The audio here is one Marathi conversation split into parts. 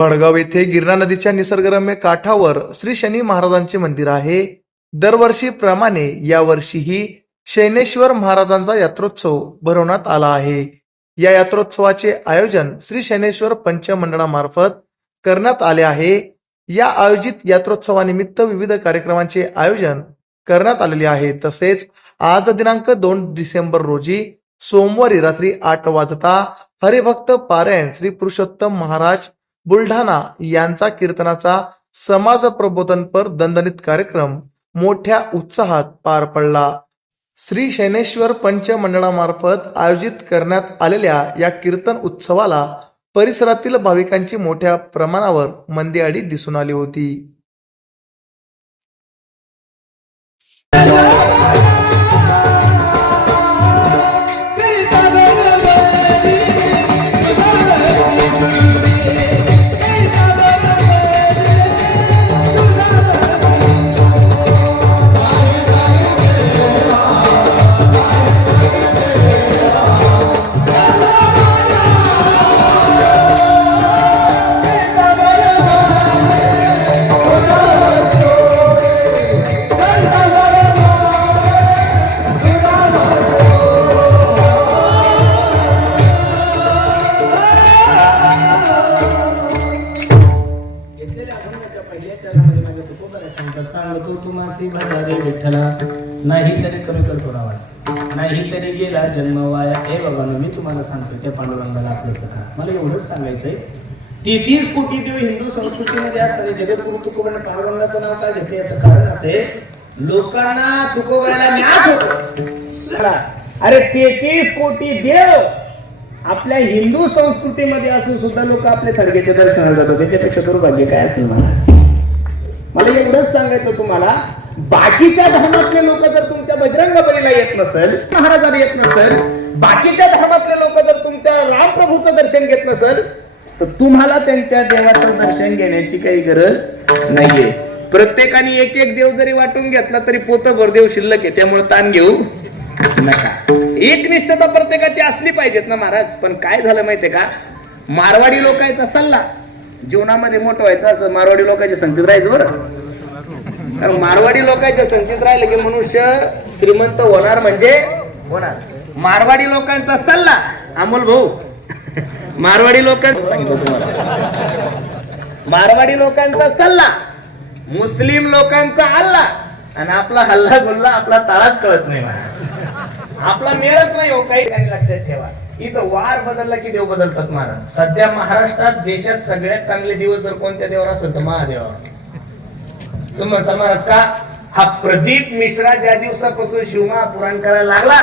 भडगाव येथे गिरणा नदीच्या निसर्गरम्य काठावर श्री शनी महाराजांचे मंदिर आहे. दरवर्षीप्रमाणे यावर्षीही शैनेश्वर महाराजांचा यात्रोत्सव भरवण्यात आला आहे. या यात्रोत्सवाचे आयोजन श्री शैनेश्वर पंचमंडळामार्फत करण्यात आले आहे. या आयोजित यात्रोत्सवानिमित्त विविध कार्यक्रमांचे आयोजन करण्यात आलेले आहे. तसेच आज दिनांक दोन डिसेंबर रोजी सोमवारी रात्री आठ वाजता हरिभक्त पारायण श्री पुरुषोत्तम महाराज बुलढाणा यांचा कीर्तनाचा समाज प्रबोधनपर दणदणीत कार्यक्रम मोठ्या उत्साहात पार पडला. श्री शैनेश्वर पंचमंडळामार्फत आयोजित करण्यात आलेल्या या कीर्तन उत्सवाला परिसरातील भाविकांची मोठ्या प्रमाणावर मंदिआडी दिसून आली होती. पहिल्या चरणामध्ये माझ्या तुकोबाला सांगतात सांगतो तुम्हासी भजारे विठ्ठला नाही तरी कमी करतो आवाज नाही तरी गेला जन्म वाया. हे बाबा मी तुम्हाला सांगतो त्या पांडुरंगाला आपले सखा. मला एवढंच सांगायचंय. तेहतीस कोटी देव हिंदू संस्कृतीमध्ये असताना जगद्गुरु तुकोबाने पांडुरंगाचं नाव काय घेतलं? याचं कारण असे लोकांना तुकोबाला ज्ञात होत. अरे तेहतीस कोटी देव आपल्या हिंदू संस्कृतीमध्ये असून सुद्धा लोक आपल्या थडग्याच्या दर्शनाला जातात त्याच्यापेक्षा दुर्भाग्य काय असेल मला? मला एवढंच सांगायचं तुम्हाला बाकीच्या धर्मातले लोक जर तुमच्या बजरंग बलीला येत नसेल महाराजाला येत नसेल बाकीच्या धर्मातले लोक जर तुमच्या रामप्रभूचं दर्शन घेत नसेल तर तुम्हाला त्यांच्या देवाचं दर्शन घेण्याची काही गरज नाहीये. प्रत्येकाने एक एक देव जरी वाटून घेतला तरी पोत देव शिल्लक आहे त्यामुळे ताण घेऊ नका. एक निष्ठता प्रत्येकाची असली पाहिजेत ना महाराज पण काय झालं माहितीये का? मारवाडी लोकांचा सल्ला. जीवनामध्ये मोठं व्हायचं तर मारवाडी लोकांच्या संगतीत राहायचं बरं. कारण मारवाडी लोकांच्या संगतीत राहिलं की मनुष्य श्रीमंत होणार म्हणजे होणार. मारवाडी लोकांचा सल्ला अमोल भाऊ. मारवाडी लोकांचा सांगितलं तुम्हाला. मारवाडी लोकांचा सल्ला मुस्लिम लोकांचा हल्ला आणि आपला हल्ला गुल्ला आपला ताळाच कळत नाही महाराज आपला मेळच नाही हो काही काही लक्षात ठेवा. इथं वार बदलला की देव बदलतात महाराज सध्या महाराष्ट्रात देशात सगळ्यात चांगले दिवस जर कोणत्या देवावर असेल तर महादेवावर. तुम्ही म्हणता महाराज का हा प्रदीप मिश्रा ज्या दिवसापासून शिवमा पुराण करायला लागला?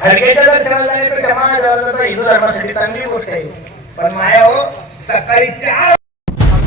खडकेच्या दर्शनाला जाण्यापेक्षा महादेवाला हिंदू धर्मासाठी चांगली गोष्ट आहे. पण माया हो सकाळी चार